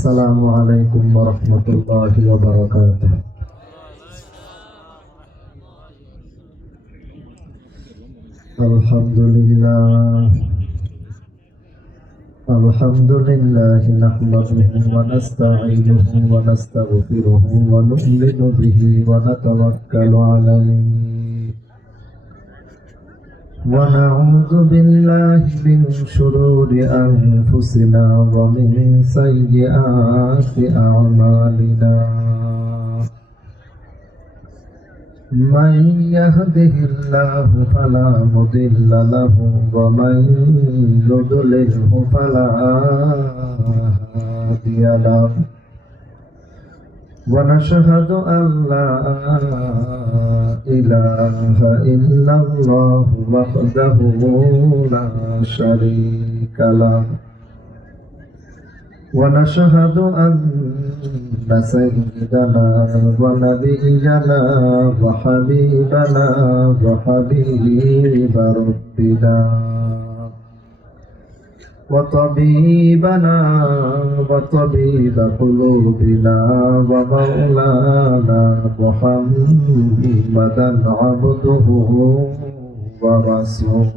السلام عليكم ورحمة الله وبركاته. الحمد لله نحمده ونستعينه ونستغفره ونؤمن به ونتوكل عليه ونعوذ بالله من شرور أنفسنا ومن سيئات أعمالنا من يهده الله فلا مضل له ومن يضلله فلا هادي له ونشهد أن لا إله إلا الله وحده لا شريك له ونشهد أن سيدنا ونبينا وحبيبنا وحبيب ربنا وطبيبنا وطبيب قلوبنا ومولانا محمدا عبده ورسوله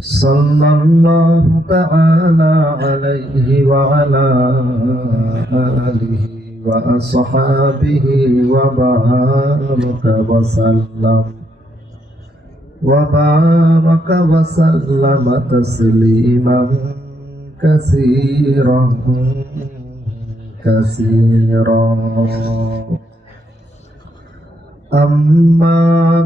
صلى الله تعالى عليه وعلى آله وأصحابه وبارك وسلم تسليما كثيرا أما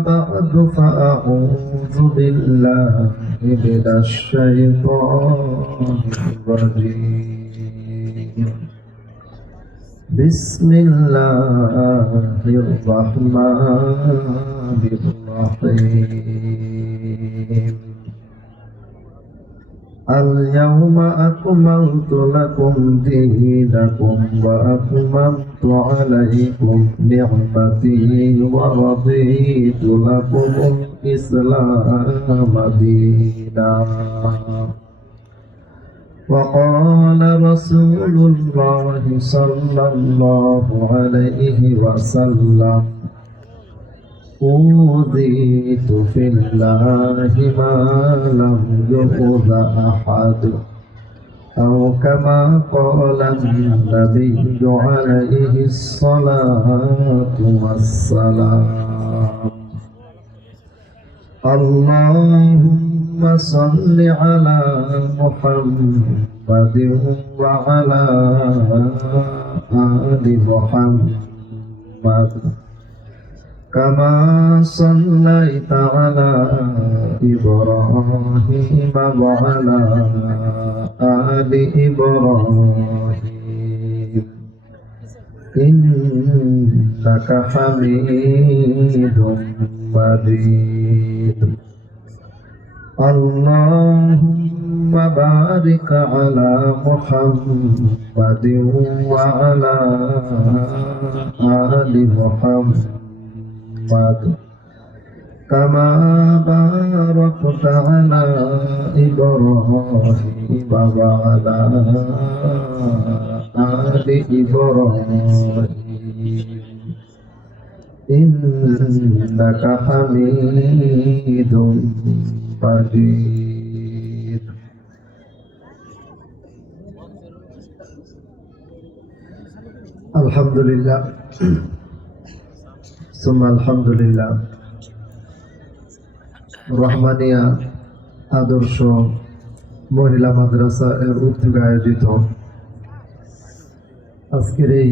بعد فأعوذ بالله من الشيطان الرجيم بسم الله الرحمن الرحيم اليوم أكملت لكم دينكم وأتممت عليكم نعمتي ورضيت لكم الإسلام دينا وقال رسول الله صلى الله عليه وسلم أوذيت في الله ما لم يؤذ أحد أو كما قال النبي عليه الصلاة والسلام اللهم صل على محمد وعلى آل محمد كما صليت على إبراهيم وعلى آل إبراهيم إنك حميد مجيد اللهم بارك على محمد وعلى آل محمد كما باركت على إبراهيم وعلى آل إبراهيم إنك حميد مجيد الحمد لله সুম্মা আলহামদুলিল্লাহ রহমানিয়া আদর্শ মহিলা মাদ্রাসা এর উদ্যোগে আয়োজিত আজকের এই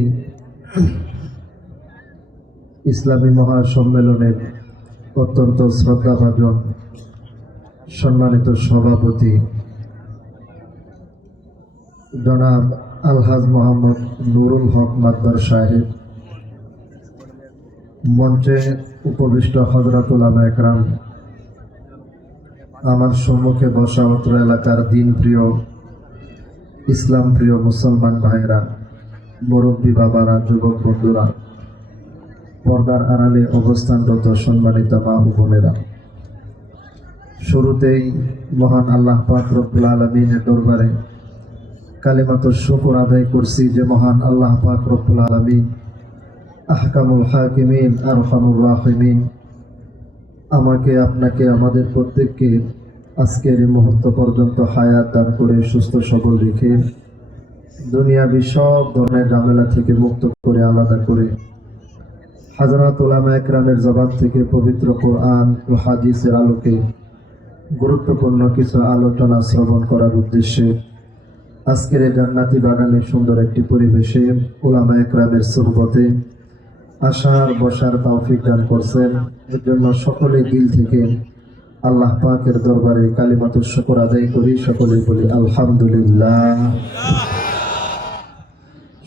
ইসলামী মহাসম্মেলনের অত্যন্ত শ্রদ্ধাভাজন সম্মানিত সভাপতি জনাব আলহাজ মোহাম্মদ নুরুল হক মাদ্দার সাহেব, মঞ্চে উপবিষ্ট হযরতুল উলামা একরাম, আমার সম্মুখে বসা অত্র এলাকার দিন প্রিয় ইসলাম প্রিয় মুসলমান ভাইরা, মুরব্বী বাবারা, যুবক বন্ধুরা, পর্দার আড়ালে অবস্থানরত সম্মানিত মা ও বোনেরা, শুরুতেই মহান আল্লাহ পাক রব্বুল আলামিনের দরবারে কালিমাতুশ শুকর আদায় করছি যে মহান আল্লাহ পাক রব্বুল আলামিন আহকামুল হাকিমিন আরহামুর রাহিমিন আমাকে, আপনাকে, আমাদের প্রত্যেককে আজকের এই মুহূর্ত পর্যন্ত হায়াত দান করে সুস্থ সবল রেখে দুনিয়াবি সব ধরনের ঝামেলা থেকে মুক্ত করে আলাদা করে হযরত উলামা একরামের জবান থেকে পবিত্র কোরআন ও হাদিসের আলোকে গুরুত্বপূর্ণ কিছু আলোচনা শ্রবণ করার উদ্দেশ্যে আজকের এই জান্নাতি বাগানের সুন্দর একটি পরিবেশে উলামা একরামের সুহবতে আসার বসার তৌফিক দান করছেন। এর জন্য সকলে দিল থেকে আল্লাহ পাকের দরবারে কালিমাতুশ শুকর আদায় করি, সকলে বলি আলহামদুলিল্লাহ।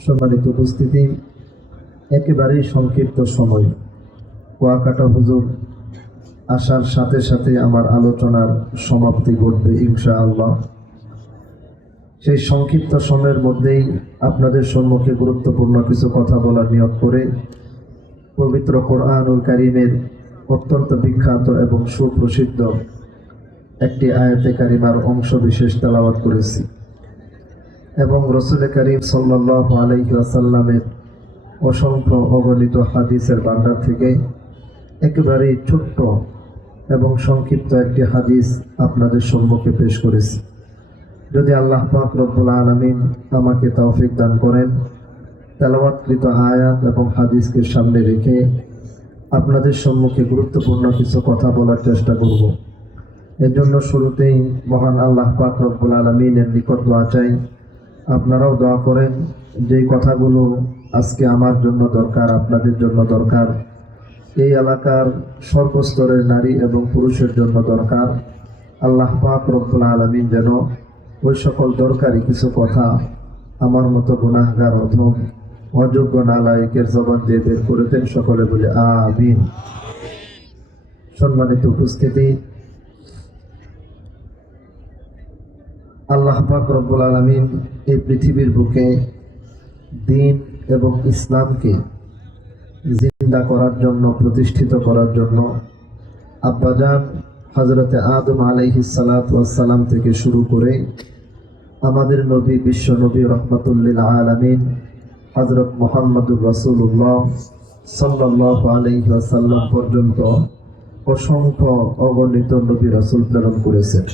সম্মানিত উপস্থিতি, একেবারেই সংক্ষিপ্ত সময়, কুয়াকাটা হুজুর আসার সাথে সাথে আমার আলোচনার সমাপ্তি ঘটবে ইনশাআল্লাহ। সেই সংক্ষিপ্ত সময়ের মধ্যেই আপনাদের সম্মুখে গুরুত্বপূর্ণ কিছু কথা বলার নিয়ত করে পবিত্র কোরআনুল কারীমের অত্যন্ত বিখ্যাত এবং সুপ্রসিদ্ধ একটি আয়াতে কারিমার অংশ বিশেষ তেলাওয়াত করেছি এবং রাসূল করিম সাল্লাল্লাহু আলাইহি ওয়াসাল্লামের অসংখ্য অগণিত হাদিসের ভান্ডার থেকে একেবারে ছোট্ট এবং সংক্ষিপ্ত একটি হাদিস আপনাদের সম্মুখে পেশ করেছি। যদি আল্লাহ পাক রব্বুল আলামিন আমাকে তৌফিক দান করেন, তেলাওয়াতকৃত আয়াত এবং হাদিসকে সামনে রেখে আপনাদের সম্মুখে গুরুত্বপূর্ণ কিছু কথা বলার চেষ্টা করব। এর জন্য শুরুতেই মহান আল্লাহ পাক রব্বুল আলামিনের নিকট দোয়া চাই, আপনারাও দোয়া করেন যেই কথাগুলো আজকে আমার জন্য দরকার, আপনাদের জন্য দরকার, এই এলাকার সর্বস্তরের নারী এবং পুরুষের জন্য দরকার। আল্লাহ পাক রব্বুল আলামিন যেন ওই সকল দরকারি কিছু কথা আমার মতো গুনাহগার অধম অযোগ্য নালায়েকের জবান দিয়ে বের করে দেন, সকলে বলে আমিন। সম্মানিত উপস্থিতি, আল্লাহ পাক রব্বুল আলামিন এই পৃথিবীর বুকে দ্বীন এবং ইসলামকে জিন্দা করার জন্য, প্রতিষ্ঠিত করার জন্য আব্বাজান হযরতে আদম আলাইহিস সালাতু ওয়াস সালাম থেকে শুরু করে আমাদের নবী, বিশ্ব নবী রহমাতুল্লিল আলামিন হযরত মুহাম্মদুর রাসূলুল্লাহ সাল্লাল্লাহু আলাইহি ওয়াসাল্লাম পর্যন্ত অসংখ্য অগণিত নবী রাসূল প্রেরণ করেছেন।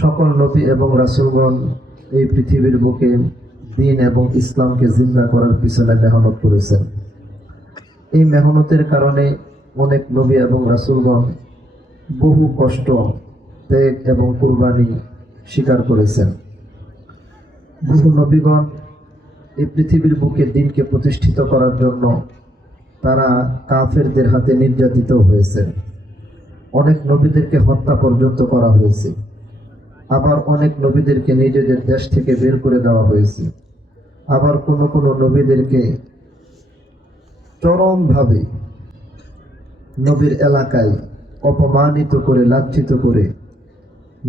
সকল নবী এবং রাসূলগণ এই পৃথিবীর বুকে দ্বীন এবং ইসলামকে জিন্দা করার পিছনে মেহনত করেছেন। এই মেহনতের কারণে অনেক নবী এবং রাসূলগণ বহু কষ্ট, ত্যাগ এবং কুরবানি স্বীকার করেছেন। বহু নবীগণ এই পৃথিবীর বুকে দ্বীনকে প্রতিষ্ঠিত করার জন্য তারা কাফেরদের হাতে নির্যাতিত হয়েছে। অনেক নবীদেরকে হত্যা পর্যন্ত করা হয়েছে। আবার অনেক নবীদেরকে নিজেদের দেশ থেকে বের করে দেওয়া হয়েছে। আবার কোনো কোনো নবীদেরকে চরমভাবে নবীর এলাকায় অপমানিত করে, লাঞ্ছিত করে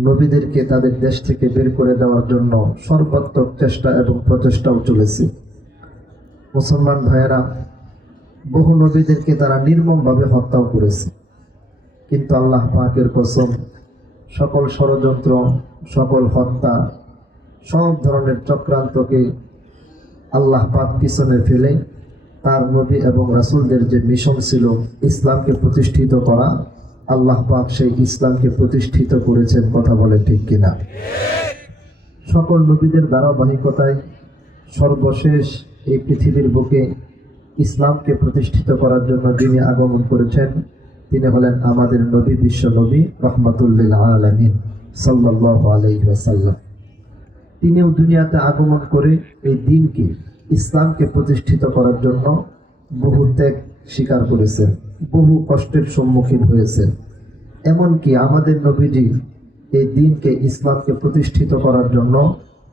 নবীদেরকে তাদের দেশ থেকে বের করে দেওয়ার জন্য সর্বাত্মক চেষ্টা এবং প্রচেষ্টাও চলেছে। মুসলমান ভাইয়েরা, বহু নবীদেরকে তারা নির্মমভাবে হত্যাও করেছে। কিন্তু আল্লাহ পাকের কসম, সকল ষড়যন্ত্র, সকল হত্যা, সব ধরনের চক্রান্তকে আল্লাহ পাক পিছনে ফেলে তার নবী এবং রাসূলদের যে মিশন ছিল ইসলামকে প্রতিষ্ঠিত করা, আল্লাহ পাক সেই ইসলামকে প্রতিষ্ঠিত করেছেন। কথা বলে ঠিক কিনা? সকল নবীদের ধারাবাহিকতায় সর্বশেষ এই পৃথিবীর বুকে ইসলামকে প্রতিষ্ঠিত করার জন্য যিনি আগমন করেছেন তিনি হলেন আমাদের নবী, বিশ্ব নবী রহমাতুল্লিল আলামিন সাল্লাল্লাহু আলাইহি ওয়াসাল্লাম। তিনিও দুনিয়াতে আগমন করে এই দ্বীনকে, ইসলামকে প্রতিষ্ঠিত করার জন্য বহু ত্যাগ স্বীকার করেছেন, বহু কষ্টের সম্মুখীন হয়েছেন। এমনকি আমাদের নবীজি এই দ্বীনকে, ইসলামকে প্রতিষ্ঠিত করার জন্য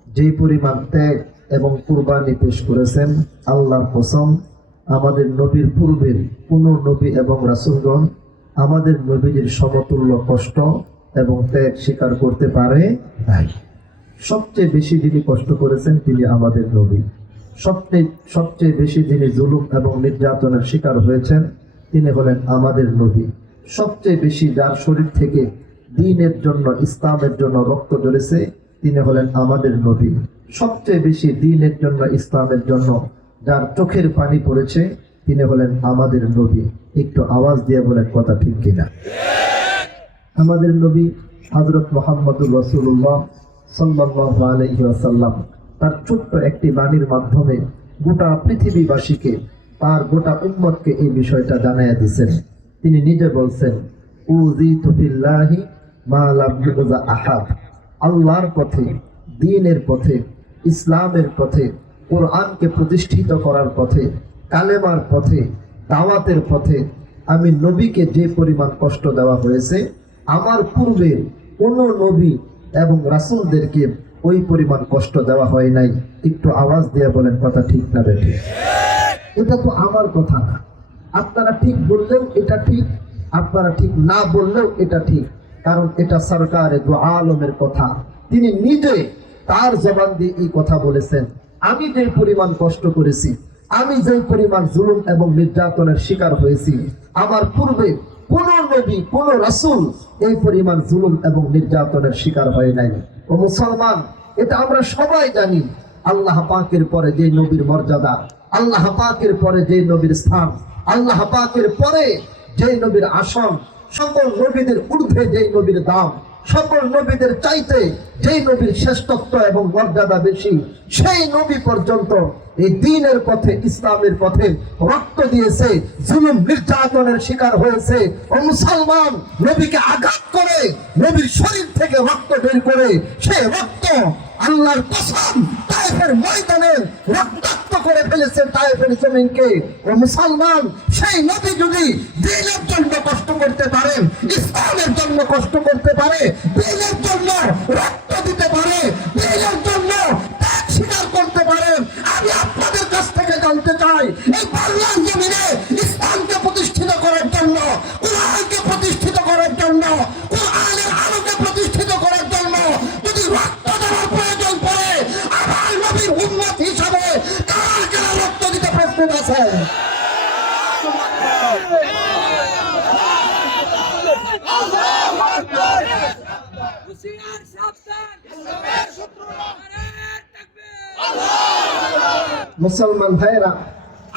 যে পরিমাণ ত্যাগ এবং কুরবানি পেশ করেছেন, আল্লাহর কসম আমাদের নবীর পূর্বের কোনো নবী এবং রাসূলগণ আমাদের নবীজির সমতুল্য কষ্ট এবং ত্যাগ স্বীকার করতে পারে নাই। সবচেয়ে বেশি যিনি কষ্ট করেছেন তিনি আমাদের নবী। সবচেয়ে বেশি যিনি জুলুম এবং নির্যাতনের শিকার হয়েছেন তিনি হলেন আমাদের নবী। সবচেয়ে বেশি যার শরীর থেকে দ্বীনের জন্য, ইসলামের জন্য রক্ত ঝরেছে তিনি হলেন আমাদের নবী। সবচেয়ে বেশি দ্বীনের জন্য, ইসলামের জন্য যার চোখের পানি পড়েছে তিনি হলেন আমাদের নবী। একটু আওয়াজ দিয়ে বলেন কথা ঠিক কিনা? আমাদের নবী হযরত মুহাম্মদুর রাসূলুল্লাহ সাল্লাল্লাহু আলাইহি ওয়াসাল্লাম তার ছোট্ট একটি বাণীর মাধ্যমে গোটা পৃথিবীবাসীকে, তার গোটা উম্মতকে এই বিষয়টা জানাইয়া দিয়েছেন। তিনি নিজে বলছেন, উযিতু ফিল্লাহি মা লাম ইউযা আহাদ। আল্লাহর পথে, দ্বীনের পথে, ইসলামের পথে, কোরআনকে প্রতিষ্ঠিত করার পথে, কালেমার পথে, দাওয়াতের পথে আমি নবীকে যে পরিমাণ কষ্ট দেওয়া হয়েছে, আমার পূর্বের কোনো নবী এবং রাসূলদেরকে ওই পরিমাণ কষ্ট দেওয়া হয় নাই। একটু আওয়াজ দিয়ে বলেন কথা ঠিক না বেঠিক? এটা তো আমার কথা না। আপনারা ঠিক বললেও এটা ঠিক, আপনারা ঠিক না বললেও এটা ঠিক, কারণ এটা সরকারে দু আলমের কথা। তিনি নিজে তার জবান দিয়ে এই কথা বলেছেন, আমি যে পরিমাণ কষ্ট করেছি, আমি যে পরিমাণ জুলুম এবং নির্যাতনের শিকার হয়েছি, আমার পূর্বে কোন নবী, কোন রাসূল এই পরিমাণ জুলুম এবং নির্যাতনের শিকার হয় নাই। ও মুসলমান, এটা আমরা সবাই জানি। আল্লাহ পাকের পরে যে নবীর মর্যাদা, আল্লাহ পাকের পরে যে নবীর স্থান, আল্লাহ পাকের পরে যে নবীর আসন, সকল নবীদের ঊর্ধ্বে যে নবীর দাম, সকল নবীদের চাইতে যেই নবীর শ্রেষ্ঠত্ব এবং মর্যাদা বেশি, সেই নবী পর্যন্ত এই দ্বীনের পথে, ইসলামের পথে রক্ত দিয়েছে, জুলুম নির্যাতনের শিকার হয়েছে। ও মুসলমান, নবীকে আঘাত করে, নবীর শরীর থেকে রক্ত বের করে, সেই রক্ত আল্লাহর কসম তায়েফের ময়দানে রক্তাক্ত করে ফেলেছেন তায়েফের জমিনকে। ও মুসলমান, সেই নবী যদি দ্বীনের জন্য কষ্ট করতে পারেন, ইসলামের জন্য কষ্ট করতে পারে, দ্বীনের জন্য রক্ত দিতে পারে, দ্বীনের জন্য ত্যাগ স্বীকার করতে পারেন, আমি আপনাদের কাছ থেকে জানতে চাই, এই বাংলার জমিনে ইসলামকে প্রতিষ্ঠিত করার জন্য, কোরআনকে প্রতিষ্ঠিত করার জন্য, কোরআনের আলোকে প্রতিষ্ঠিত করার জন্য যদি রক্ত দেওয়ার প্রয়োজন পড়ে, আমার নবীর উম্মত হিসাবে কারা কারা রক্ত দিতে প্রস্তুত আছে? মুসলমান ভাইয়েরা,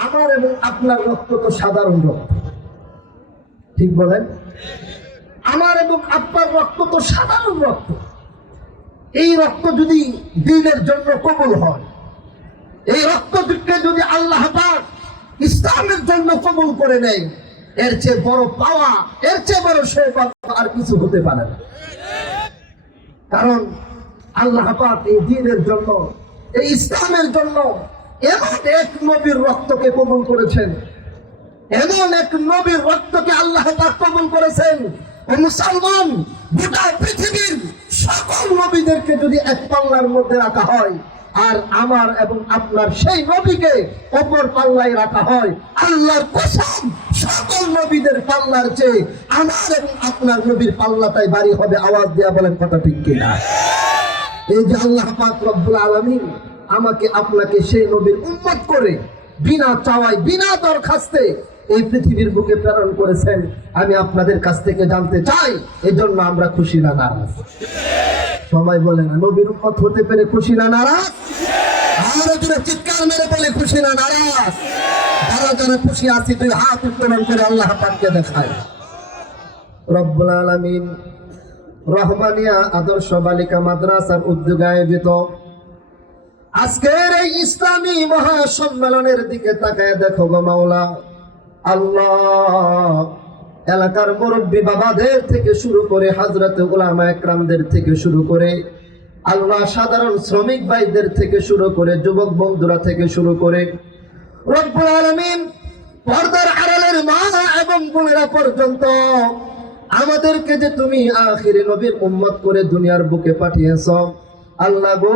আমার এবং আপনার রক্ত তো সাধারণ রক্ত, ঠিক বলেন? আমার এবং আপনার রক্ত তো সাধারণ রক্ত। এই রক্ত যদি দ্বীনের জন্য কবুল হয়, এই রক্তকে যদি আল্লাহ পাক ইসলামের জন্য কবুল করে নেয়, এর চেয়ে বড় পাওয়া, এর চেয়ে বড় সৌভাগ্য আর কিছু হতে পারে না। কারণ আল্লাহ পাক এই দ্বীনের জন্য, এই ইসলামের জন্য এমন এক নবীর রক্তকে কবুল করেছেন, এমন এক নবীর রক্তকে আল্লাহ পাক কবুল করেছেন। ও মুসলমান, গোটা পৃথিবীর সকল নবীদেরকে যদি এক পাল্লার মধ্যে রাখা হয়, আর আমার এবং আপনার সেই নবীকে অপর পাল্লায় রাখা হয়, আল্লাহর কসম সকল নবীদের পাল্লার চেয়ে আমার এবং আপনার নবীর পাল্লাটাই ভারী হবে। আওয়াজ দিয়া বলেন কথা ঠিক কিনা? এই যে আল্লাহ পাক রব্বুল আলামিন আমাকে আপনাকে সেই নবীর উম্মত করে বিনা চাওয়ায়, বিনা দরখাস্তে এই পৃথিবীর বুকে প্রেরণ করেছেন, আমি আপনাদের কাছ থেকে জানতে চাই, এজন্য আমরা খুশি না নারাজ? সবাই বলে না, নবীর উম্মত হতে পেরে খুশি না নারাজ? আরো জোরে চিৎকার মেরে বলে খুশি না নারাজ? যারা যারা খুশি আছি তুই হাত উত্তোলন করে আল্লাহ পাককে দেখায়। রব্বুল আলামিন রহমানিয়া আদর্শ বালিকা মাদ্রাসার উদ্যোগে আয়োজিত আজকের এই ইসলামী মহাসম্মেলনের দিকে তাকায় দেখো গো মাওলা আল্লাহ, এলাকার মুরব্বী বাবাদের থেকে শুরু করে হযরতে উলামা একরামদের থেকে শুরু করে আল্লাহ, সাধারণ শ্রমিক ভাইদের থেকে শুরু করে যুবক বন্ধুরা থেকে শুরু করে রব্বুল আলামিন পর্দার আড়ালের মা এবং বোনেরা পর্যন্ত আমাদেরকে যে তুমি আখিরি নবীর উম্মত করে দুনিয়ার বুকে পাঠিয়েছো, আল্লাহ গো,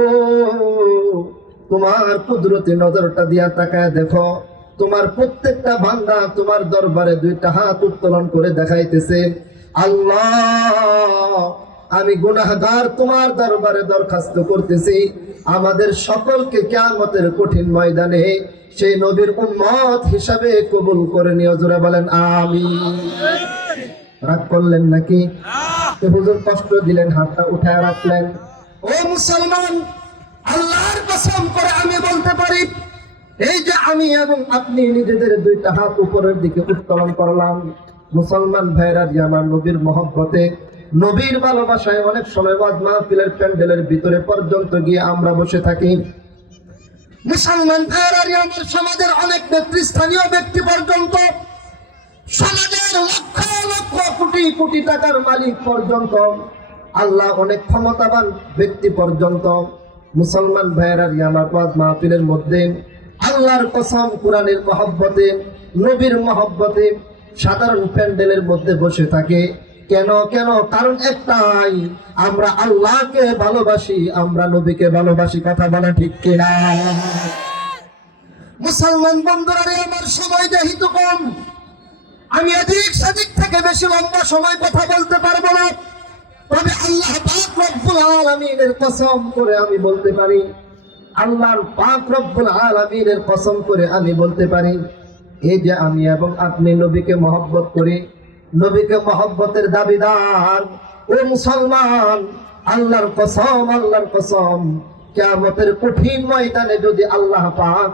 তোমার কুদরতি নজরটা দিয়া তাকায় দেখো, তোমার প্রত্যেকটা বান্দা তোমার দরবারে দুইটা হাত উত্তোলন করে দেখাইতেছে, আল্লাহ আমি গুনাহগার তোমার দরবারে দরখাস্ত করতেছি, আমাদের সকলকে কিয়ামতের কঠিন ময়দানে সেই নবীর উম্মত হিসাবে কবুল করে নিও। জোরে বলেন আমিন। রাগ করলেন নাকি? হুজুর কষ্ট দিলেন, হাতটা উঠায় রাখলেন। ও ও মুসলমান, আল্লাহর কসম করে আমি বলতে পারি, এই যে আমি এবং আপনি নিজেদের দুইটা হাত উপরের দিকে উত্তোলন করলাম, মুসলমান ভাইরা যে আমার নবীর মহব্বতে, নবীর ভালোবাসায় অনেক সময় ওয়াজ মাহফিলের প্যান্ডেলের ভিতরে পর্যন্ত গিয়ে আমরা বসে থাকি। মুসলমান ভাইরা আমার সমাজের অনেক নেতৃস্থানীয় ব্যক্তি পর্যন্ত, সমাজের লক্ষ লক্ষ কোটি কোটি টাকার মালিক পর্যন্ত, আল্লাহ অনেক ক্ষমতাবান ব্যক্তি পর্যন্ত, মুসলমান ভাইয়েরা আমার ওয়াজ মাহফিলের মধ্যে আল্লাহর কসম কোরআনের মহব্বতে, নবীর মহব্বতে সাধারণ প্যান্ডেলের মধ্যে বসে থাকে। কেন? কারণ একটাই, আমরা আল্লাহকে ভালোবাসি, আমরা নবীকে ভালোবাসি। কথা বলা ঠিক কিনা? মুসলমান বন্ধুরা, আমার সময় যেহেতু কম, আমি এদিক সেদিক থেকে বেশি লম্বা সময় কথা বলতে পারবো না। তবে আল্লাহ পাক রব্বুল আলামিনের কসম করে আমি বলতে পারি, আল্লাহর পাক রব্বুল আলামিনের কসম করে আমি বলতে পারি, এই যে আমি এবং আপনি নবীকে মহব্বত করি, নবীকে মহব্বতের দাবিদার, ও মুসলমান, আল্লাহর কসম, কিয়ামতের কঠিন ময়দানে যদি আল্লাহ পাক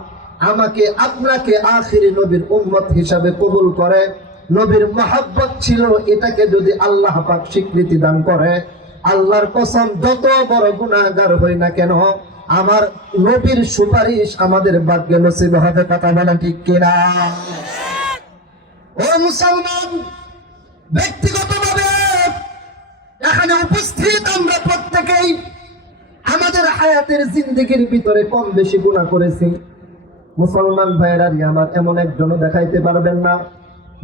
আমাকে আপনাকে আখিরি নবীর উম্মত হিসাবে কবুল করে, নবীর মহব্বত ছিল এটাকে যদি আল্লাহ পাক স্বীকৃতি দান করে, আল্লাহর কসম যত বড় গুনাহগার হই না কেন, আমার নবীর সুপারিশ আমাদের ভাগ্যে নসিব হবে। কথা বলা ঠিক কিনা? ও মুসলমান, ব্যক্তিগতভাবে এখানে উপস্থিত আমরা প্রত্যেকেই আমাদের হায়াতের জিন্দেগির ভিতরে কম বেশি গুনাহ করেছি। মুসলমান ভাইয়েরা আমার এমন একজনও দেখাইতে পারবেন না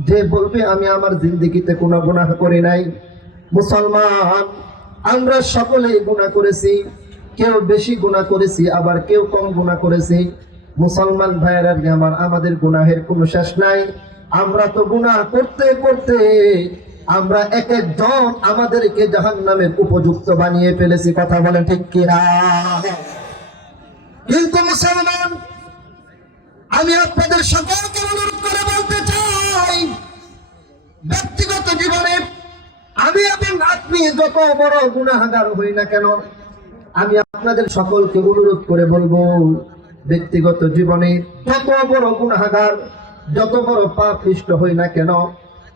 যে বলবে আমি আমার জিন্দেগিতে কোনো গুনাহ করি নাই। মুসলমান, আমরা সকলেই গুনাহ করেছি, কেউ বেশি গুনাহ করেছি, আবার কেউ কম গুনাহ করেছি। মুসলমান ভাইয়েরা আমার, আমাদের গুনাহের কোনো শেষ নাই। আমরা তো গুনাহ করতে করতে আমরা এক একজন আমাদেরকে জাহান্নামের উপযুক্ত বানিয়ে ফেলেছি। কথা বলেন ঠিক কিনা? কিন্তু মুসলমান, আমি আপনাদের সকলকে অনুরোধ করে বলতে চাই, ব্যক্তিগত জীবনে আমি এবং আপনি যত বড় গুনাহগার হই না কেন, আমি আপনাদের সকলকে অনুরোধ করে বলবো, ব্যক্তিগত জীবনে যত বড় গুনাহগার, যত বড় পাপিষ্ঠ হই না কেন,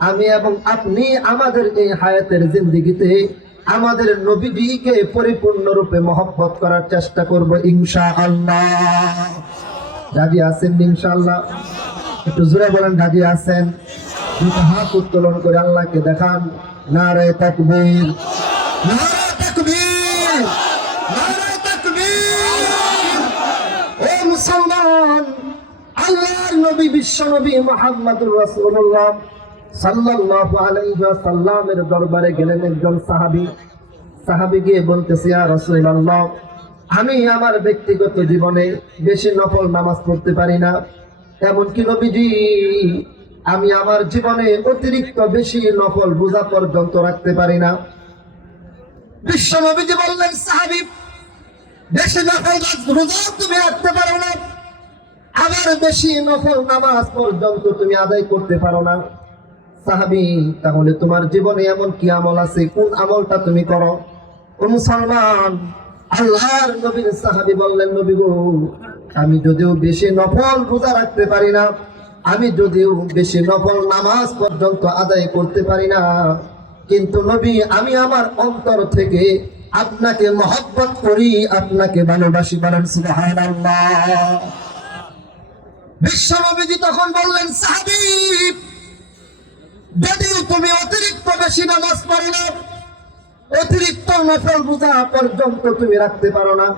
আমি এবং আপনি আমাদের এই হায়াতের জিন্দেগিতে আমাদের নবীজিকে পরিপূর্ণরূপে মহব্বত করার চেষ্টা করব ইনশাআল্লাহ। রাজি আছেন ইনশাআল্লাহ? একটু জোরে বলেন, রাজি আছেন? দুটো হাত উত্তোলন করে আল্লাহকে দেখান। নারে তাকবীর, নারে তাকবীর, নারে তাকবীর। ও মুসলমান, আল্লাহর নবী বিশ্ব নবী মুহাম্মদুর রাসূলুল্লাহ সাল্লাল্লাহু আলাইহি ওয়াসাল্লামের দরবারে গেলেন একজন সাহাবী গিয়ে বলতেছে, ইয়া রাসূলুল্লাহ, আমি আমার ব্যক্তিগত জীবনে বেশি নফল নামাজ পড়তে পারি না, এমনকি নবীজি আমি আমার জীবনে অতিরিক্ত বেশি নফল রোজা পর্যন্ত রাখতে পারি না। বিশ্ব নবীজি বললেন, সাহাবী, বেশি নফল রোজা তুমি রাখতে পারো না, আবার বেশি নফল নামাজ পর্যন্ত তুমি আদায় করতে পারো না। সাহাবী, তাহলে তোমার জীবনে এমন কি আমল আছে, কোন আমলটা তুমি করো? ও মুসলমান, আল্লাহর নবীর সাহাবী বললেন, নবী গো, আমি যদিও বেশি নফল রোজা রাখতে পারি না, আমি যদিও বেশি নফল নামাজ পর্যন্ত আদায় করতে পারি না, কিন্তু নবী আমি আমার অন্তর থেকে আপনাকে মহব্বত করি, আপনাকে ভালোবাসি। বলেন সুবহানাল্লাহ। বিশ্ব নবীজি তখন বললেন, সাহাবী, যদিও তুমি অতিরিক্ত বেশি নামাজ পড়ো না, অতিরিক্ত নফল রোজা পর্যন্ত তুমি রাখতে পারো না,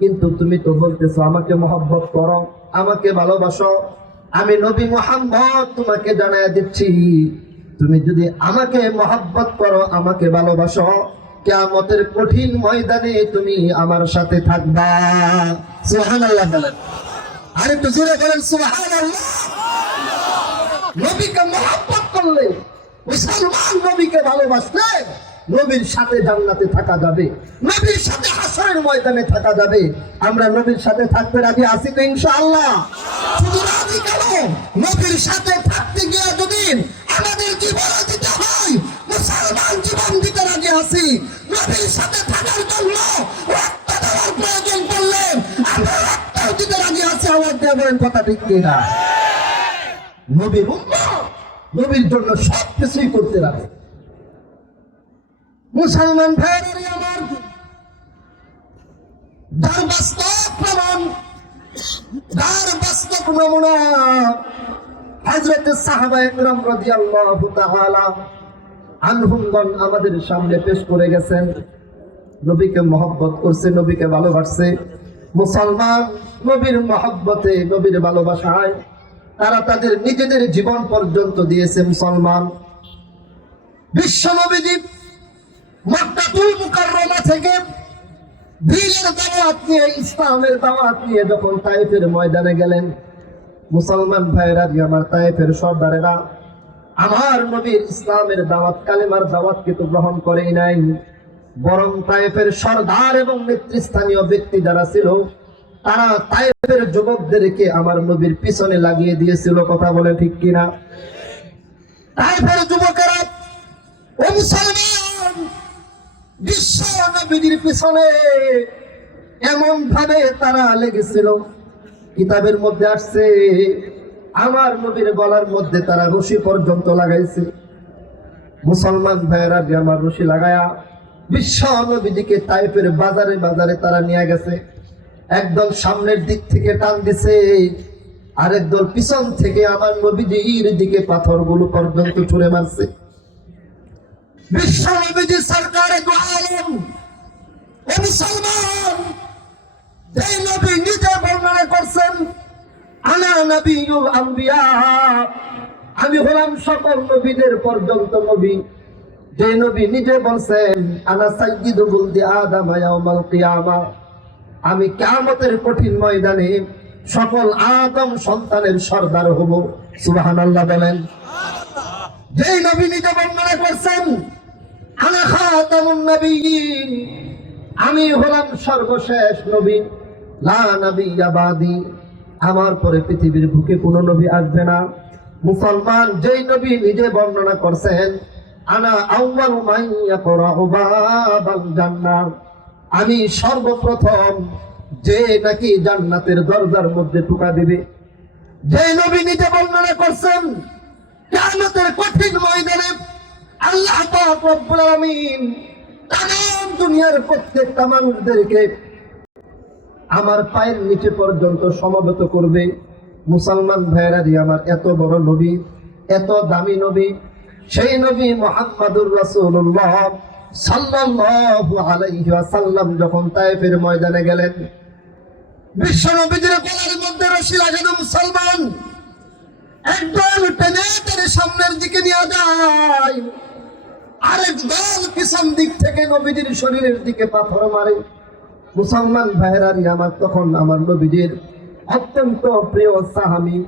কিন্তু তুমি তো বলতেছো আমাকে মহব্বত করো, আমাকে ভালোবাসো। আমি নবী মুহাম্মদ তোমাকে জানায় দিচ্ছি, তুমি যদি আমাকে মহব্বত করো, আমাকে ভালোবাসো, কিয়ামতের কঠিন ময়দানে তুমি আমার সাথে থাকবা। সুবহানাল্লাহ বলেন, আর একটু জোরে বলেন সুবহানাল্লাহ। নবীকে মহব্বত করলে, মুসলমান নবীকে ভালোবাসলে, নবীর সাথে জান্নাতে থাকা যাবে, নবীর সাথে হাসরের ময়দানে থাকা যাবে। আমরা নবীর সাথে থাকতে রাজি আছি তো ইনশাআল্লাহ? শুধু রাজি কেন, নবীর সাথে থাকতে গিয়ে যদি আমাদের জীবন দিতে হয়, মুসলমান জীবন দিতে রাজি আছি নবীর সাথে থাকার জন্য। রক্ত দেওয়ার প্রয়োজন পড়লে আমরা রক্ত দিতে রাজি আছি। আমার দেবেন কথা ঠিক কিনা? নবীর উম্মত নবীর জন্য সবকিছুই করতে রাজি। মুসলমান ভাইয়ের আমার যার বাস্তব প্রমাণ, যার বাস্তব নমুনা হযরত সাহাবায়ে কেরাম রাদিয়াল্লাহু তাআলা আনহুমগণ আমাদের সামনে পেশ করে গেছেন। নবীকে মহব্বত করছে, নবীকে ভালোবাসছে। মুসলমান নবীর মহব্বতে, নবীর ভালোবাসায় তারা তাদের নিজেদের জীবন পর্যন্ত দিয়েছে। মুসলমান বিশ্ব নবীজি মক্কাতুল মুকাররমা থেকে দ্বীনের দাওয়াত নিয়ে, ইসলামের দাওয়াত নিয়ে যখন তায়েফের ময়দানে গেলেন, মুসলমান ভাইরা আমার তায়েফের সর্দারেরা আমার নবীর ইসলামের দাওয়াত, কালেমার দাওয়াতকে তো গ্রহণ করেই নাই, বরং তায়েফের সর্দার এবং নেতৃস্থানীয় ব্যক্তি যারা ছিল তারা তায়েফের যুবকদেরকে আমার নবীর পিছনে লাগিয়ে দিয়েছিল। কথা বলে ঠিক কিনা? তায়েফের যুবকেরা ও মুসলমান বিশ্ব নবীর পিছনে এমন ভাবে তারা লেগেছিল, কিতাবের মধ্যে আসছে আমার নবীর গলার মধ্যে তারা রশি পর্যন্ত লাগাইছে। মুসলমান ভাইয়েরা যে আমার রশি লাগায়া বিশ্ব নবীজিকে তায়েফের বাজারে বাজারে তারা নিয়ে গেছে। একদল সামনের দিক থেকে টান দিছে, আরেক দল পিছন থেকে আমার নবীজির দিকে পাথরগুলো পর্যন্ত ছুঁড়ে মারছে। বিশ্ব নবীজি সরকারে দু আলম ও মুসলমান, এই নবী নিজে বর্ণনা করছেন আনা নবিয়ুল আম্বিয়া, আমি হলাম সকল নবীদের পর্যন্ত নবী। যে নবী নিজে বলছেন আনা সাইয়্যিদু বুলদি আদম ইয়াউমাল কিয়ামা, আমি কিয়ামতের কঠিন ময়দানে সকল আদম সন্তানের সর্দার হব। সুবহানাল্লাহ বলেন। যে নবী নিজে বর্ণনা করছেন আনা খাতামুন নবিয়্যিন, আমি হলাম সর্বশেষ নবী, লা নাবিয়্যা বাদি, আমার পরে পৃথিবীর বুকে কোনো নবী আসবে না। মুসলমান যেই নবী নিজে বর্ণনা করছেন আনা আউয়ালু মান ইয়াকরাউ বাবাল জান্নাহ, আমি সর্বপ্রথম যে নাকি জান্নাতের দরজার মধ্যে ঢোকা দিবে। যে নবী নিজে বর্ণনা করছেন কিয়ামতের কঠিন ময়দানে আল্লাহ পাক রব্বুল আলামিন তামাম দুনিয়ার প্রত্যেকটা মানুষদেরকে আমার পায়ের নিচে পর্যন্ত সমবেত করবে। মুসলমান ভাইয়েরা আমার এত বড় নবী, এত দামি নবী, সেই নবী মুহাম্মাদুর রাসূলুল্লাহ সাল্লাল্লাহু আলাইহি ওয়াসাল্লাম যখন তায়েফের ময়দানে গেলেন, বিশ্ব নবীজির গলার মধ্যে রশি লাগানো মুসলমান একদল টেনে টেনে সামনের দিকে নিয়ে যায়, আরেক দল পিছন দিক থেকে নবীজির শরীরের দিকে পাথর মারে। মুসলমান ভাইয়েরা আমার তখন আমার নবীজির অত্যন্ত প্রিয় সাহাবী,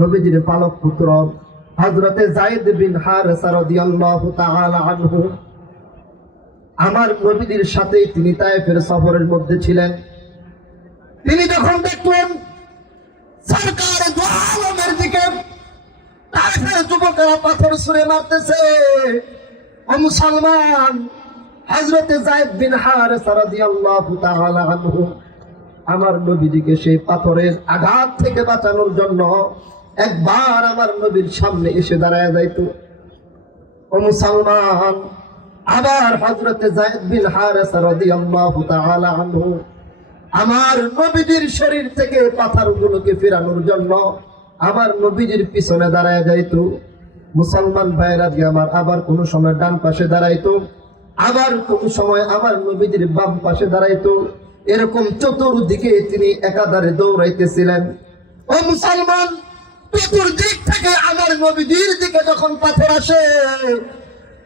নবীজির পালক পুত্র হযরতে যায়েদ বিন হারেসা রাদিয়াল্লাহু তাআলা আনহু আমার নবীজির সাথে তিনি তায়েফের সফরের মধ্যে ছিলেন। তিনি যখন দেখলেন সরকার দু আলমের দিকে তায়েফের যুবকেরা পাথর ছুঁড়ে মারতেছে, ও মুসলমান হযরতে যায়েদ বিন হারেসা রাদিয়াল্লাহু তাআলা আনহু আমার নবীজিকে সেই পাথরের আঘাত থেকে বাঁচানোর জন্য একবার আমার নবীর সামনে এসে দাঁড়ায় যাইতো। ও মুসলমান আবার হযরতে যায়েদ বিন হারেসা রাদিয়াল্লাহু তাআলা আনহু আমার নবীজির শরীর থেকে পাথরগুলোকে ফেরানোর জন্য আমার নবীজির পিছনে দাঁড়ায় যাইতো। মুসলমান ভাইরা আমার আবার কোন সময় ডান পাশে দাঁড়াইতো, আবার কোন সময় আমার নবীজির বাম পাশে দাঁড়াইতো। এরকম চতুর্দিকে তিনি একাধারে দৌড়াইতেছিলেন। ও মুসলমান, চতুর্দিক থেকে আমার নবীজির দিকে যখন পাথর আসে,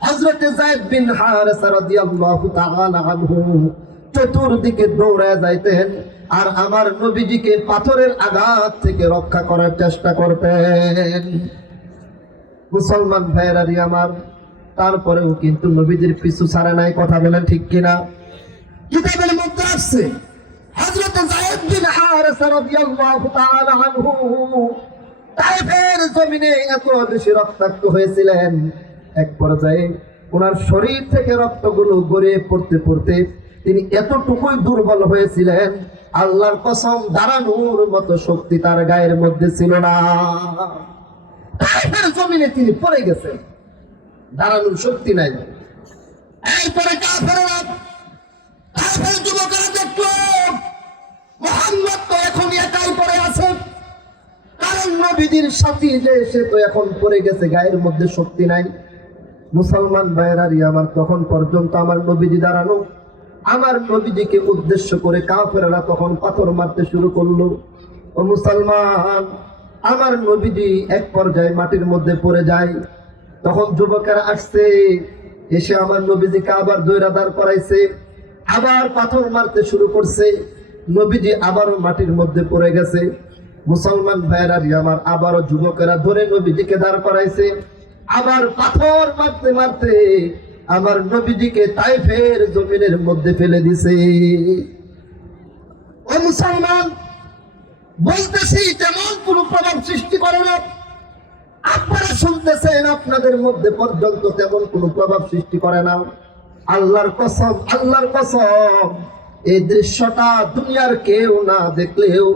হযরতে যায়েদ বিন হারেসা রাদিয়াল্লাহু তাআলা আনহু চতুর্দিকে দৌড়ায় যাইতেন আর আমার নবীজিকে পাথরের আঘাত থেকে রক্ষা করার চেষ্টা করতেন। মুসলমান ভাইয়েরা আমার তারপরেও কিন্তু নবীজির পিছু ছাড়ে নাই। কথা বলেন ঠিক কিনা? কিতাবের মধ্যে আসছে হযরত যায়েদ বিন হারেসা রাদিয়াল্লাহু তাআলা আনহু তায়েফের জমিনে এত বেশি রক্তাক্ত হয়েছিলেন, এক পর্যায়ে ওনার শরীর থেকে রক্তগুলো গড়িয়ে পড়তে পড়তে তিনি এতটুকুই দুর্বল হয়েছিলেন, আল্লাহর কসম দাঁড়ানোর মতো শক্তি তার গায়ের মধ্যে ছিল না। তায়েফের জমিনে তিনি পড়ে গেছেন, দাঁড়ানোর শক্তি নাই। এরপরে কাফেররা, কাফের যুবকেরা দেখলো মুহাম্মদ তো এখন একাই পড়ে আছে, কারণ নবীজির সাথী যে সে তো এখন পড়ে গেছে, গায়ের মধ্যে শক্তি নাই। মুসলমান ভাইয়েরারি আমার, তখন পর্যন্ত আমার নবীজি দাঁড়ানো, আমার নবীজিকে উদ্দেশ্য করে কাফেররা তখন পাথর মারতে শুরু করলো। ও মুসলমান, আমার নবীজি এক পর্যায়ে মাটির মধ্যে পড়ে যায়। তখন যুবকেরা আসছে, এসে আমার নবীজিকে আবার দৈরা দাঁড় করাইছে, আবার পাথর মারতে শুরু করছে। নবীজি আবারও মাটির মধ্যে পড়ে গেছে। মুসলমান ভাইয়েরারি আমার, আবারও যুবকেরা ধরে নবীজিকে দাঁড় করাইছে, আবার পাথর মারতে মারতে আমার নবীজিকে তায়েফের জমিনের মধ্যে ফেলে দিছে। ও মুসলমান, বলতেছি তেমন কোন প্রভাব সৃষ্টি করে না। আপনারা শুনতেছেন, আপনাদের মধ্যে পর্যন্ত তেমন কোনো প্রভাব সৃষ্টি করে না। আল্লাহর কসম, আল্লাহর কসম, এই দৃশ্যটা দুনিয়ার কেউ না দেখলেও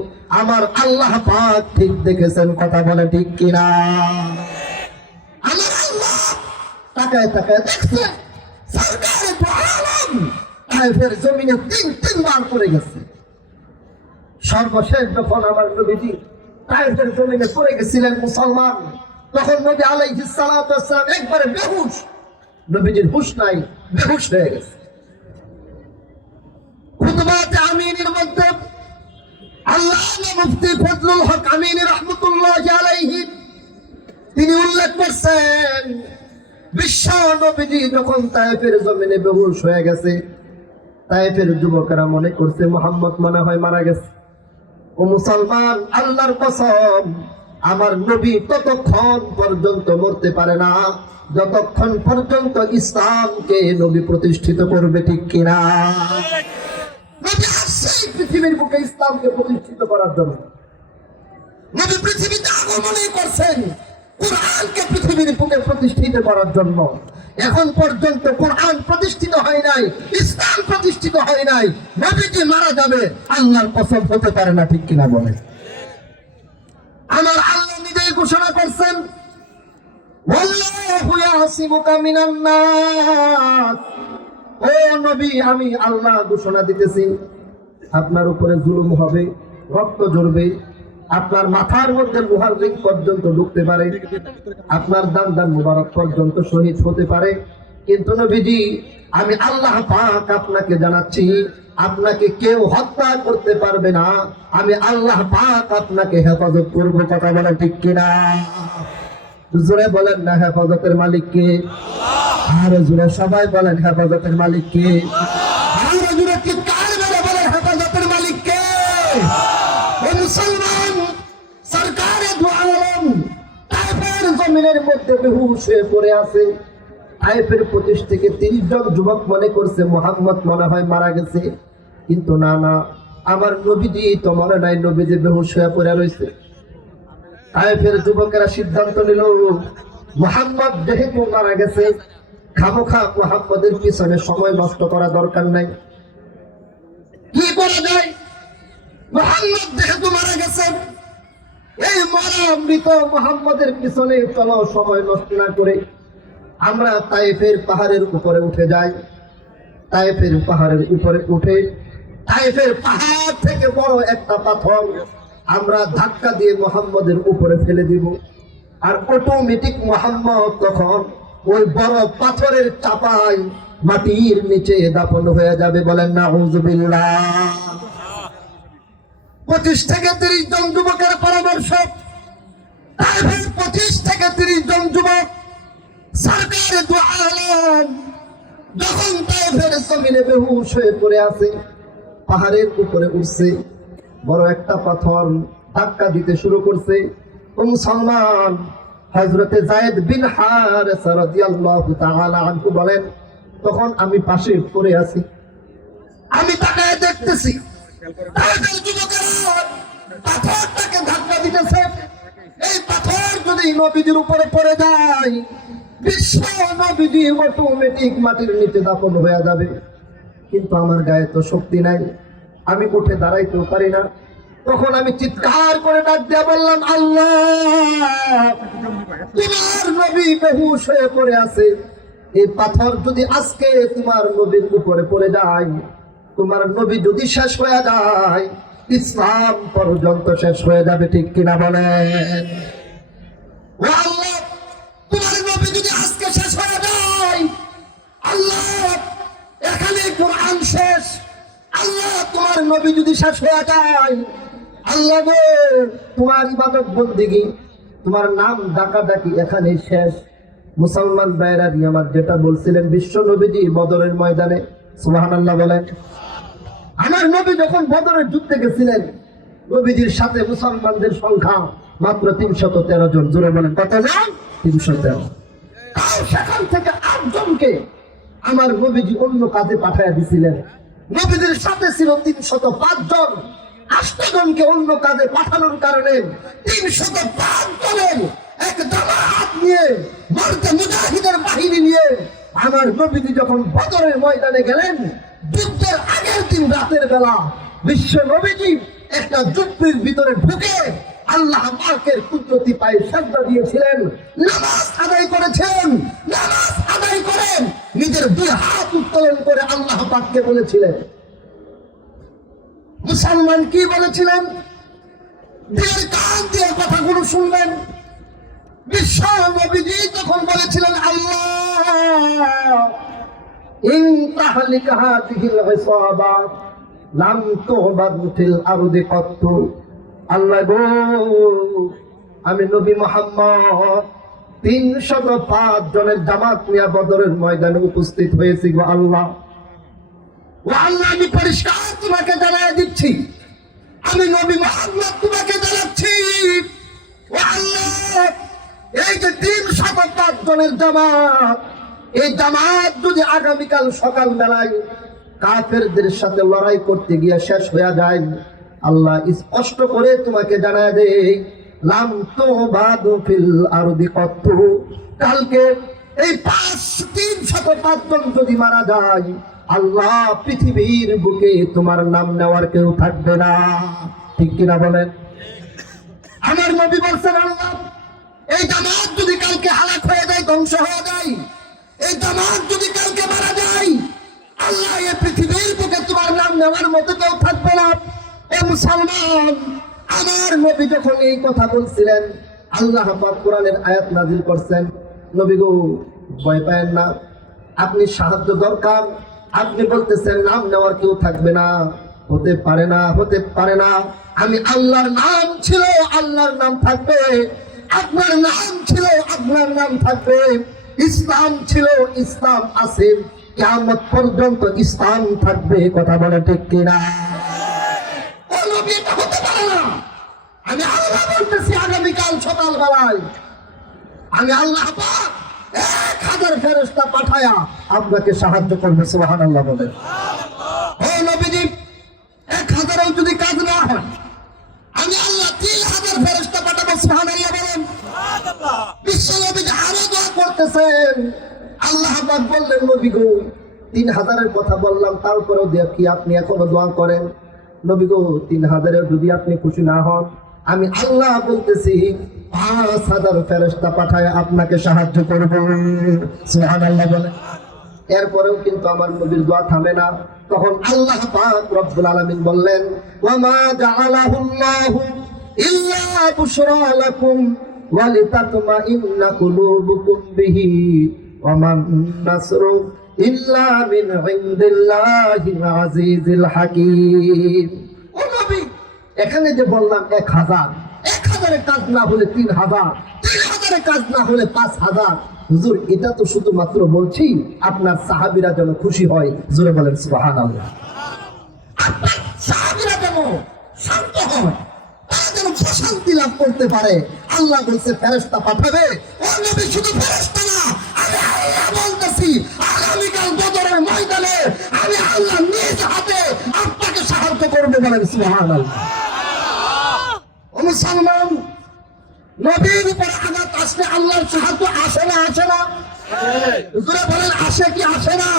আমার আল্লাহ পাক ঠিক দেখেছেন। কথা বলে ঠিক কিনা? আমার আল্লাহ তাকায় তাকায় দেখছে সরকারে দু আলম তায়েফের জমিনে তিনবার পড়ে গেছে। সর্বশেষ যখন আমার নবীজি তায়েফের জমিনে পড়ে গেছিলেন মুসলমান, তখন নবী আলাইহিস সালাতু ওয়াস সালাম একবারে বেহুশ, নবীজির হুঁশ নাই, বেহুশ হয়ে গেছে। খুতবাতে আমিনের মধ্যে আল্লামা মুফতি ফজলুল হক আমিনী রাহমাতুল্লাহি আলাইহি তিনি উল্লেখ করছেন, বিশ্ব নবীজি যখন তায়েফের জমিনে বেহুশ হয়ে গেছে, তায়েফের যুবকেরা মনে করছে মুহাম্মদ মনে হয় মারা গেছে। ও মুসলমান, আল্লাহর কসম, আমার নবী ততক্ষণ পর্যন্ত মরতে পারে না যতক্ষণ পর্যন্ত ইসলামকে নবী প্রতিষ্ঠিত করবে। ঠিক কিনা? নবী আসছে পৃথিবীর বুকে ইসলামকে প্রতিষ্ঠিত করার জন্য। নবী পৃথিবীতে আগমনই করছেন কোরআনকে পৃথিবীর বুকে প্রতিষ্ঠিত করার জন্য। এখন পর্যন্ত কোরআন প্রতিষ্ঠিত হয় নাই, ইসলাম প্রতিষ্ঠিত হয় নাই। নবীজি মারা যাবে, আল্লাহর কসম হতে পারে না। ঠিক কিনা বলে? আমার আল্লাহ নিজেই ঘোষণা করছেন, ওয়াল্লাহু ইয়াসিমুকা মিনান নাস। ও নবী, আমি আল্লাহ ঘোষণা দিতেছি, আপনার উপরে জুলুম হবে, রক্ত ঝরবে, আপনার মাথার মধ্যে লোহার রিং পর্যন্ত ঢুকতে পারে, আপনার দান মুবারক পর্যন্ত শহীদ হতে পারে। কিন্তু নবীজি, আমি আল্লাহ পাক আপনাকে জানাচ্ছি, আপনাকে কেউ হত্যা করতে পারবে না। আমি আল্লাহ পাক আপনাকে হেফাজত করবো। কথা বলে ঠিক কিনা? জোরে বলেন না হেফাজতের মালিক কে? আর জোরে সবাই বলেন হেফাজতের মালিক কে? আর জুড়ে চিৎকার মেরে বলেন হেফাজতের মালিক কে? ও মুসলমান, সরকারে দু আলম তায়েফের জমিনের মধ্যে বেহুশ হয়ে পড়ে আছে। তায়েফের 25 থেকে 30 জন যুবক মনে করছে মুহাম্মদ মনে হয় মারা গেছে, কিন্তু না না, আমার নবীজি তো মরে নাই, নবীজি বেহুশ হয়ে পড়ে রয়েছে। তায়েফের যুবকেরা সিদ্ধান্ত নিল, মুহাম্মদ যেহেতু মারা গেছে, খামোখা মুহাম্মদের পিছনে সময় নষ্ট করা দরকার নাই। কি করা যায়? মুহাম্মদ যেহেতু মারা গেছে, এই মরা মৃত মুহাম্মদের পিছনে চলো, সময় নষ্ট না করে আমরা তায়েফের পাহাড়ের উপরে উঠে যাই। তায়েফের পাহাড়ের উপরে উঠে তায়েফের পাহাড় থেকে বড় একটা পাথর আমরা ধাক্কা দিয়ে মুহাম্মদের উপরে ফেলে দিব, আর অটোমেটিক মুহাম্মদ তখন ওই বড় পাথরের চাপায় মাটির নিচে দাফন হয়ে যাবে। বলেন নাউযুবিল্লাহ। 25 থেকে 30 জন যুবকের পরামর্শ, তায়েফের 25 থেকে 30 জন যুবক সরকারে দু আলম যখন তায়েফের জমিনে বেহুশ হয়ে পড়ে আছে, পাহাড়ের উপরে উঠছে, বড় একটা পাথর ধাক্কা দিতে শুরু করছে। ও মুসলমান, হযরতে যায়েদ বিন হারেসা রাদিয়াল্লাহু তাআলা আনহু বলেন, তখন আমি পাশে পড়ে আছি, আমি তাকায় দেখতেছি তায়েফের যুবকেরা পাথরটাকে ধাক্কা দিতেছে। এই পাথর যদি নবীজির উপরে পড়ে যায়, বিশ্ব নবীজি অটোমেটিক মাটির নিচে দাফন হয়ে যাবে। কিন্তু আমার গায়ে তো শক্তি নাই, আমি উঠে দাঁড়াইতেও পারি না। তখন আমি চিৎকার করে ডাক দিয়ে বললাম, আল্লাহ, তোমার নবী বেহুশ হয়ে পড়ে আছে। এই পাথর যদি আজকে তোমার নবীর উপরে পড়ে যায়, তোমার নবী যদি শেষ হয়ে যায়, ইসলাম পর্যন্ত শেষ হয়ে যাবে। ঠিক কিনা বলেন? ও আল্লাহ, তোমার নবী যদি আজকে শেষ হয়ে যায়, আল্লাহ এখানে কোরআন শেষ। আল্লাহ, তোমার নবী যদি শেষ হয়ে যায়, আল্লাহ গো, তোমার ইবাদত বন্দেগী, তোমার নাম ডাকাডাকি এখানে শেষ। মুসলমান ভাইরা আমার যেটা বলছিলেন, বিশ্ব নবীজি বদরের ময়দানে, সুবহানাল্লাহ বলেন। আমার নবী যখন বদরের যুদ্ধে গেছিলেন, নবীজির সাথে মুসলমানদের সংখ্যা মাত্র 313 জন। জোরে বলেন, কত জন? 313। তাও সেখান থেকে 8 জনকে আমার নবীজি অন্য কাজে পাঠাইয়া দিছিলেন। নবীজির সাথে ছিল 305 জন। 8 জনকে অন্য কাজে পাঠানোর কারণে 305 জনের এক জামাত নিয়ে, মারতে মুজাহিদের বাহিনী নিয়ে আমার নবীজি যখন বদরের ময়দানে গেলেন, যুদ্ধের আগের দিন রাতের বেলা বিশ্ব নবীজি একটা যুদ্ধের ভিতরে ঢুকে আল্লাহ পাকের কুদরতি পায়ে সাজদা দিয়েছিলেন, নামাজ আদায় করেছেন। নামাজ আদায় করেন নিজের 2 হাত উত্তোলন করে আল্লাহ পাককে বলেছিলেন। মুসলমান কি বলেছিলেন? দিলের কান দিয়ে কথাগুলো শুনবেন। বিশ্ব নবীজি তখন বলেছিলেন, আল্লাহ, ইন তাহলিক হাযিহিল ইসাবা লাম তুবাদ ফিল আরদি কত্তু। আল্লাহ গো, আমি নবী মুহাম্মদ 305 জনের জামাত নিয়ে বদরের ময়দানে উপস্থিত হয়েছি গো আল্লাহ। ও আল্লাহ, আমি পরিষ্কার তোমাকে জানাই দিচ্ছি, আমি নবী মুহাম্মদ তোমাকে জানাচ্ছি, ও আল্লাহ, এই যে 305 জনের জামাত, এই জামাত যদি আগামীকাল সকাল বেলায় কাফেরদের সাথে লড়াই করতে গিয়ে শেষ হয়ে যায়, আল্লাহ স্পষ্ট করে তোমাকে জানায় দেই, লাম তুবাদু ফিল আরদি কত্তু। কালকে এই 305 জন যদি মারা যায়, আল্লাহ পৃথিবীর বুকে তোমার নাম নেওয়ার কেউ থাকবে না। ঠিক কিনা বলেন? আমার নবী বলছেন, আল্লাহ, এই জামাত যদি কালকে হালাক হয়ে যায়, ধ্বংস হয়ে যায়, এই জামাত যদি কালকে মারা যায়, আল্লাহ এই পৃথিবীর বুকে তোমার নাম নেওয়ার মতো কেউ থাকবে না। এ মুসলমান, আমার নবী যখন এই কথা বলছিলেন, আল্লাহ পাক কোরআনের আয়াত নাজিল করছেন, নবী গো, ভয় পায়েন না, আপনি সাহায্য দরকার, আপনি বলতেছেন নাম নেওয়ার কেউ থাকবে না, হতে পারে না, হতে পারে না। আমি আল্লাহর নাম ছিল, আল্লাহর নাম থাকবে। আপনার নাম ছিল, আপনার নাম থাকবে। ইসলাম ছিল, ইসলাম আছে। কিয়ামত পর্যন্ত ইসলাম থাকবে। কথা বলে ঠিক কিনা? ও নবী, এটা হতে পারে না। আমি আল্লাহ বলতেছি, আগামীকাল সকালবেলায় আমি আল্লাহ পাক 1000 ফেরেশতা পাঠায়া আপনাকে সাহায্য করবে। সুবহানাল্লাহ বলে। ও নবীজি, 1000 যদি কাজ না হয়, আমি আল্লাহ 3000 ফেরেশতা পাঠাবো। সুবহানাল্লাহ বলেন। বিশ্ব নবীজি আরো দোয়া করতেছেন। আল্লাহ পাক বললেন, নবী গো, 3000-এর কথা বললাম, তারপরেও দেখি আপনি এখনো দোয়া করেন। নবী গো, 3000-এর যদি আপনি খুশি না হন, আমি আল্লাহ বলতেছি 5000 ফেরেশতা পাঠায় আপনাকে সাহায্য করব। সুবহানাল্লাহ বলে। এরপরেও কিন্তু আমার নবীর দোয়া থামে না। তখন আল্লাহ পাক রব্বুল আলামিন বললেন, ওয়া মা জাআলাহুল্লাহু ইল্লা বুশরা লাকুম ওয়া লিতাতমাইন্না কুলুবুকুম বিহি ওয়া মান নাসরু ইল্লা মিন ইনদিল্লাহিল আজিজিল হাকীম। ও নবী, এখানে যে বললাম 1000-এর কাজ না হলে 3000, 3000-এর কাজ না হলে 5000, হুজুর, এটা তো শুধুমাত্র বলছি আপনার সাহাবীরা যেন খুশি হয়। জোরে বলেন সুবহানাল্লাহ। আপনার সাহাবীরা যেন শান্ত হয়, তারা যেন প্রশান্তি লাভ করতে পারে। আল্লাহ বলছে ফেরেশতা পাঠাবে। ও নবী, শুধু ফেরেশতা না, আমি আল্লাহ বলতেছি, আগামীকাল বদরের ময়দানে আমি আল্লাহ নিজ হাতে আপনাকে সাহায্য করবো। বলেন সুবহানাল্লাহ। ও মুসলমান, নবীর উপর আঘাত আসলে আল্লাহর সাহায্য আসে না আসে না? হুজুরে বলেন আসে কি আসে না?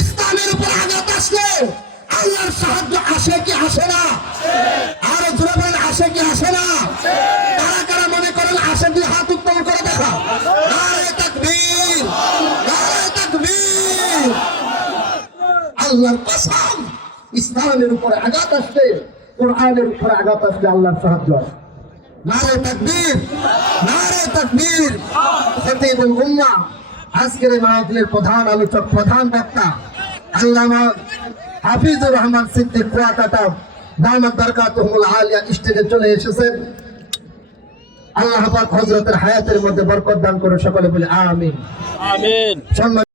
ইসলামের উপর আঘাত আসলে আল্লাহর সাহায্য আসে কি আসে না? আর হুজুরে বলেন আসে কি আসে না? কারা কারা মনে করেন আসে কি হাত উত্তোলন করে দেখা? নারে তাকবীর, নারে তাকবীর। আল্লাহর কসম, ইসলামের উপরে আঘাত আসলে, কোরআনের উপরে আঘাত আসলে আল্লাহর সাহায্য আসে। নারে তাকবীর, নারে তাকবীর। খতিবুল উম্মাহ, আজকের এই মাহফিলের প্রধান আলোচক, প্রধান বক্তা আল্লামা হাফিজুর রহমান সিদ্দিক কুয়াকাটা দামাত বারকাতুহুল আলিয়া স্টেজে চলে এসেছেন। আল্লাহ পাক হযরতের হায়াতের মধ্যে বরকত দান করে সকলে বলে আমিন। আমিন। সম্মানিত